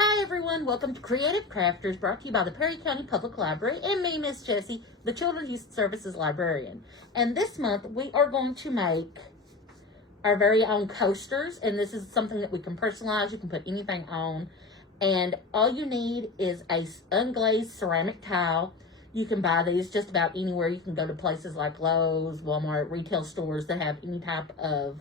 Hi everyone, welcome to Creative Crafters, brought to you by the Perry County Public Library and me, Miss Jessie, the Children's Youth Services Librarian. And this month we are going to make our very own coasters, and this is something that we can personalize. You can put anything on, and all you need is a unglazed ceramic tile. You can buy these just about anywhere. You can go to places like Lowe's, Walmart, retail stores that have any type of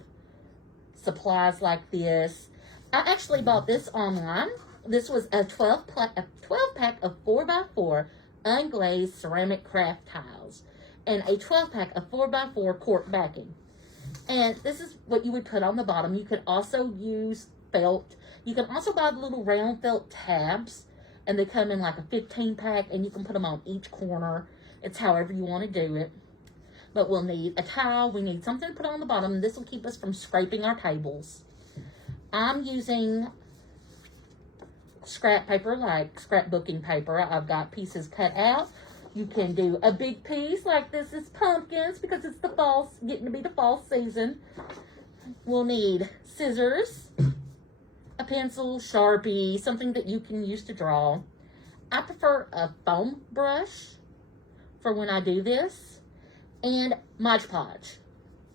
supplies like this. I actually bought this online. This was a 12 pack of 4x4 unglazed ceramic craft tiles and a 12 pack of 4x4 cork backing. And this is what you would put on the bottom. You could also use felt. You can also buy the little round felt tabs, and they come in like a 15 pack, and you can put them on each corner. It's however you want to do it. But we'll need a tile. We need something to put on the bottom. This will keep us from scraping our tables. I'm using scrap paper, like scrapbooking paper. I've got pieces cut out. You can do a big piece like this is pumpkins because it's the fall, getting to be the fall season. We'll need scissors, a pencil, Sharpie, something that you can use to draw. I prefer a foam brush for when I do this, and Mod Podge.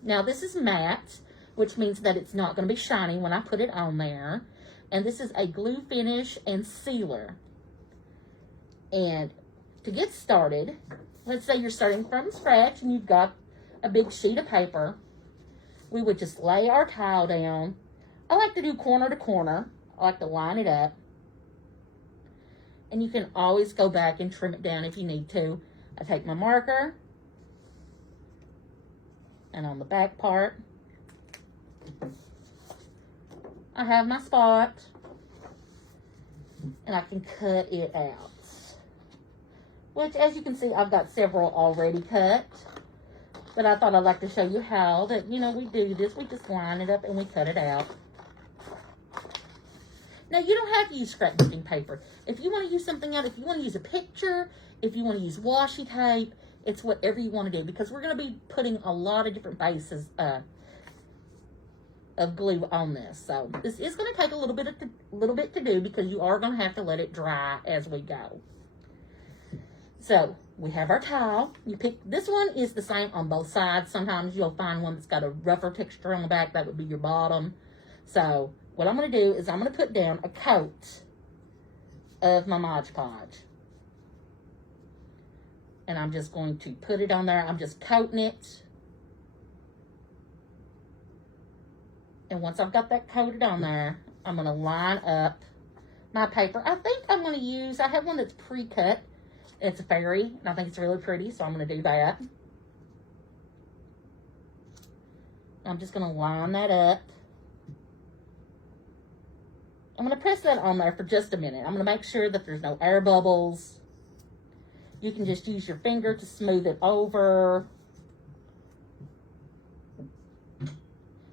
Now this is matte, which means that it's not going to be shiny when I put it on there. And this is a glue finish and sealer. And to get started, let's say you're starting from scratch and you've got a big sheet of paper. We would just lay our tile down. I like to do corner to corner. I like to line it up. And you can always go back and trim it down if you need to. I take my marker, and on the back part, I have my spot, and I can cut it out. Which, as you can see, I've got several already cut. But I thought I'd like to show you how that, we do this. We just line it up and we cut it out. Now, you don't have to use scrapbooking paper. If you want to use something else, if you want to use a picture, if you want to use washi tape, it's whatever you want to do. Because we're going to be putting a lot of different bases of glue on this. So this is going to take a little bit to do because you are going to have to let it dry as we go. So we have our tile. You pick, this one is the same on both sides. Sometimes you'll find one that's got a rougher texture on the back. That would be your bottom. So what I'm going to do is I'm going to put down a coat of my Mod Podge. And I'm just going to put it on there. I'm just coating it. And once I've got that coated on there, I'm going to line up my paper. I think I'm going to use, I have one that's pre-cut. It's a fairy, and I think it's really pretty, so I'm going to do that. I'm just going to line that up. I'm going to press that on there for just a minute. I'm going to make sure that there's no air bubbles. You can just use your finger to smooth it over.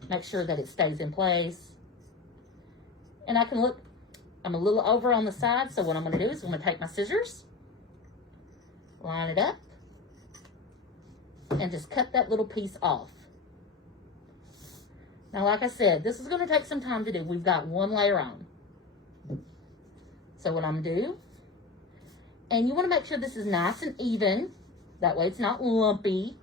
Make sure that it stays in place. And I can look, I'm a little over on the side, so what I'm going to do is I'm going to take my scissors, line it up, and just cut that little piece off. Now, like I said, this is going to take some time to do. We've got one layer on. So what I'm going to do, and you want to make sure this is nice and even. That way it's not lumpy.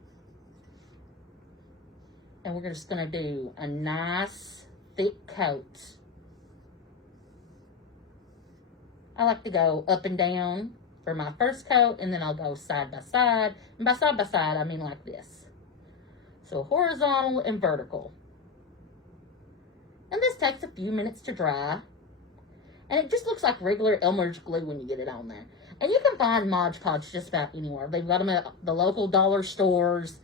And we're just going to do a nice thick coat. I like to go up and down for my first coat, and then I'll go side by side. And by side, I mean like this. So horizontal and vertical. And this takes a few minutes to dry. And it just looks like regular Elmer's glue when you get it on there. And you can find Mod Podge just about anywhere. They've got them at the local dollar stores.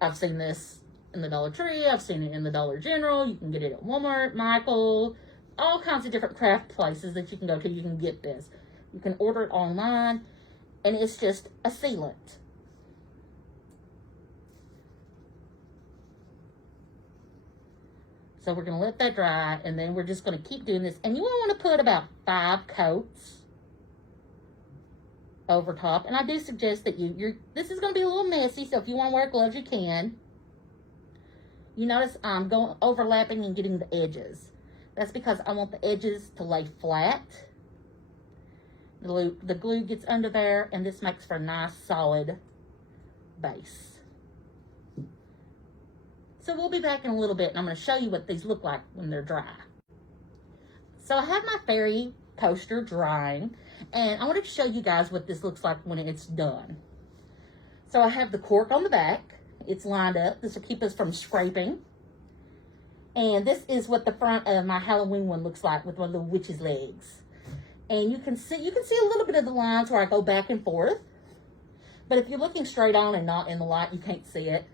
I've seen this in the Dollar Tree. I've seen it in the Dollar General. You can get it at Walmart, Michael, all kinds of different craft places that you can go to. You can get this. You can order it online, and it's just a sealant. So we're going to let that dry, and then we're just going to keep doing this. And you want to put about 5 coats over top. And I do suggest that this is going to be a little messy, so if you want to wear gloves, you can. You notice I'm overlapping and getting the edges. That's because I want the edges to lay flat The glue gets under there, and this makes for a nice solid base. So we'll be back in a little bit, and I'm going to show you what these look like when they're dry. So I have my fairy coaster drying, and I wanted to show you guys what this looks like when it's done. So I have the cork on the back. It's lined up. This will keep us from scraping. And this is what the front of my Halloween one looks like with one of the witch's legs. And you can see a little bit of the lines where I go back and forth. But if you're looking straight on and not in the light, you can't see it.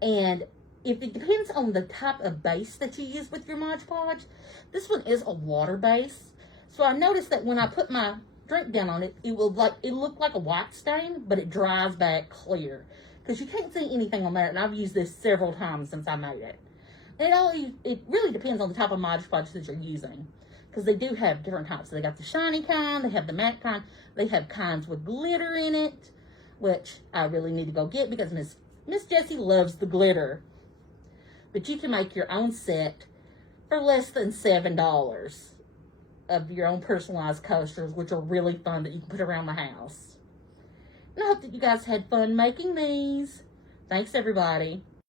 And if it depends on the type of base that you use with your Mod Podge, this one is a water base. So I noticed that when I put my drink down on it, it looked like a white stain, but it dries back clear. Because you can't see anything on there, and I've used this several times since I made it. And it really depends on the type of Mod Podge that you're using. Because they do have different types. So they got the shiny kind, they have the matte kind, they have kinds with glitter in it, which I really need to go get because Miss Jessie loves the glitter. But you can make your own set for less than $7 of your own personalized coasters, which are really fun that you can put around the house. And I hope that you guys had fun making these. Thanks, everybody.